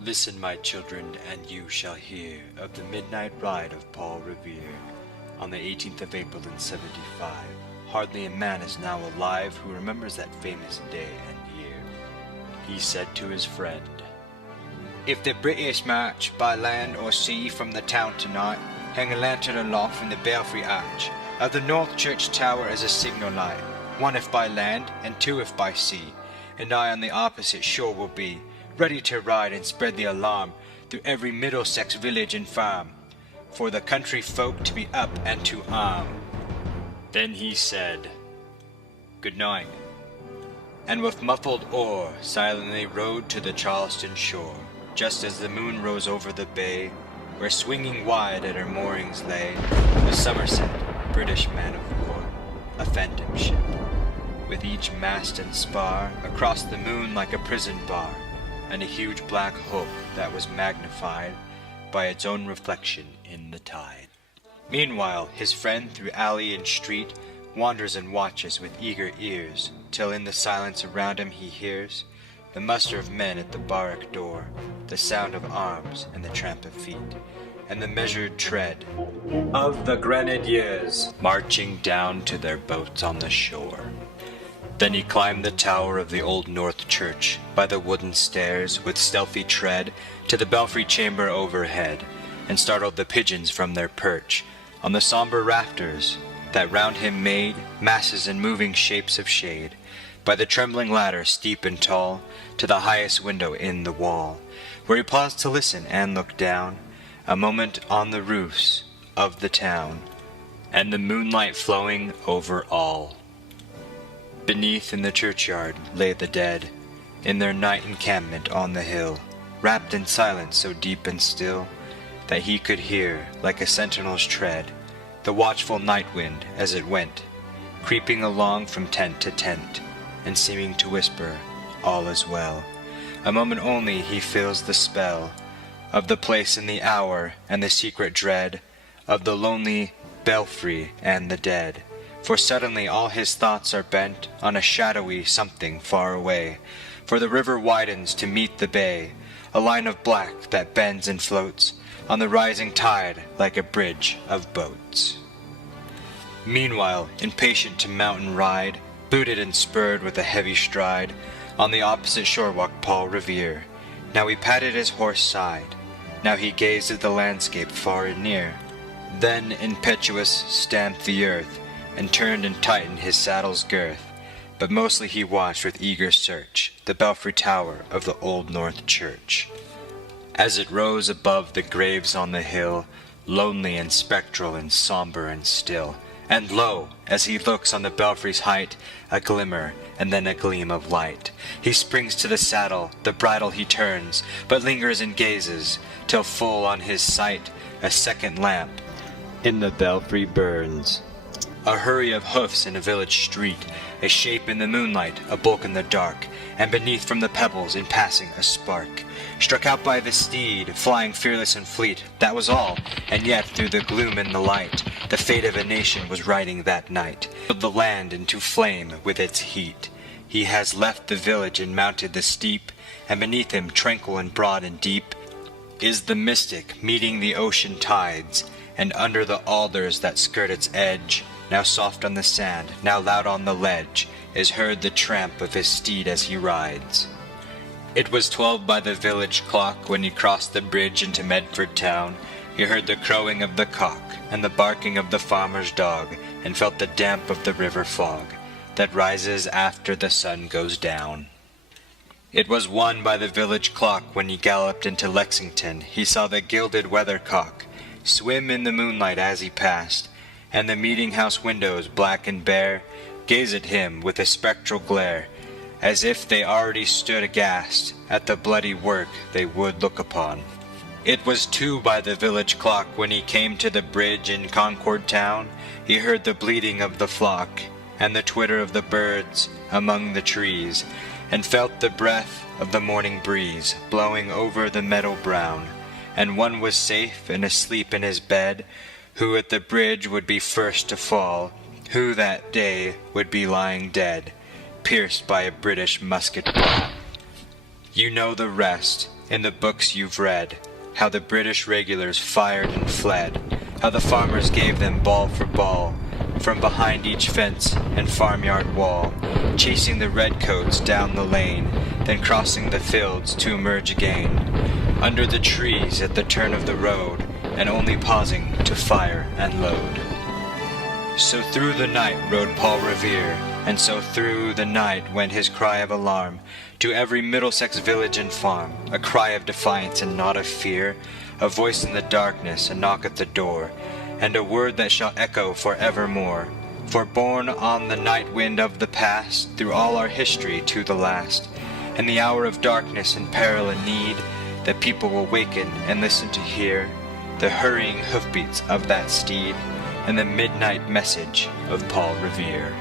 Listen, my children, and you shall hear of the midnight ride of Paul Revere on the 18th of April in 75. Hardly a man is now alive who remembers that famous day and year. He said to his friend, "If the British march by land or sea from the town tonight, hang a lantern aloft in the belfry arch of the North Church tower as a signal light, one if by land and two if by sea, and I on the opposite shore will be, ready to ride and spread the alarm through every Middlesex village and farm, for the country folk to be up and to arm." Then he said, "Good night," and with muffled oar silently rowed to the Charleston shore, just as the moon rose over the bay, where swinging wide at her moorings lay the Somerset, British man of war, a phantom ship, with each mast and spar across the moon like a prison bar, and a huge black hulk that was magnified by its own reflection in the tide. Meanwhile his friend through alley and street wanders and watches with eager ears, till in the silence around him he hears the muster of men at the barrack door, the sound of arms and the tramp of feet, and the measured tread of the grenadiers marching down to their boats on the shore. Then he climbed the tower of the old North Church, by the wooden stairs, with stealthy tread, to the belfry chamber overhead, and startled the pigeons from their perch on the sombre rafters that round him made masses and moving shapes of shade, by the trembling ladder steep and tall, to the highest window in the wall, where he paused to listen and look down a moment on the roofs of the town, and the moonlight flowing over all. Beneath in the churchyard lay the dead, in their night encampment on the hill, wrapped in silence so deep and still, that he could hear, like a sentinel's tread, the watchful night wind as it went, creeping along from tent to tent, and seeming to whisper, "All is well." A moment only he feels the spell of the place and the hour, and the secret dread of the lonely belfry and the dead. For suddenly all his thoughts are bent on a shadowy something far away, for the river widens to meet the bay, a line of black that bends and floats on the rising tide like a bridge of boats. Meanwhile, impatient to mount and ride, booted and spurred with a heavy stride, on the opposite shore walked Paul Revere. Now he patted his horse side, now he gazed at the landscape far and near, then impetuous stamped the earth, and turned and tightened his saddle's girth, but mostly he watched with eager search the belfry tower of the old North Church, as it rose above the graves on the hill, lonely and spectral and sombre and still. And lo, as he looks on the belfry's height, a glimmer and then a gleam of light. He springs to the saddle, the bridle he turns, but lingers and gazes, till full on his sight a second lamp in the belfry burns. A hurry of hoofs in a village street, a shape in the moonlight, a bulk in the dark, and beneath from the pebbles in passing a spark. Struck out by the steed, flying fearless and fleet, that was all, and yet through the gloom and the light, the fate of a nation was riding that night, filled the land into flame with its heat. He has left the village and mounted the steep, and beneath him, tranquil and broad and deep, is the mystic meeting the ocean tides, and under the alders that skirt its edge, now soft on the sand, now loud on the ledge, is heard the tramp of his steed as he rides. It was 12 by the village clock when he crossed the bridge into Medford town. He heard the crowing of the cock and the barking of the farmer's dog, and felt the damp of the river fog that rises after the sun goes down. It was 1 by the village clock when he galloped into Lexington. He saw the gilded weathercock swim in the moonlight as he passed, and the meeting-house windows, black and bare, gaze at him with a spectral glare, as if they already stood aghast at the bloody work they would look upon. It was 2 by the village clock when he came to the bridge in Concord town. He heard the bleating of the flock, and the twitter of the birds among the trees, and felt the breath of the morning breeze blowing over the meadow brown, and one was safe and asleep in his bed, who at the bridge would be first to fall, who that day would be lying dead, pierced by a British musket ball. You know the rest, in the books you've read, how the British regulars fired and fled, how the farmers gave them ball for ball, from behind each fence and farmyard wall, chasing the redcoats down the lane, then crossing the fields to emerge again, under the trees at the turn of the road, and only pausing to fire and load. So through the night rode Paul Revere, and so through the night went his cry of alarm, to every Middlesex village and farm, a cry of defiance and not of fear, a voice in the darkness, a knock at the door, and a word that shall echo for evermore. For borne on the night wind of the past, through all our history to the last, in the hour of darkness and peril and need, the people will waken and listen to hear the hurrying hoofbeats of that steed, and the midnight message of Paul Revere.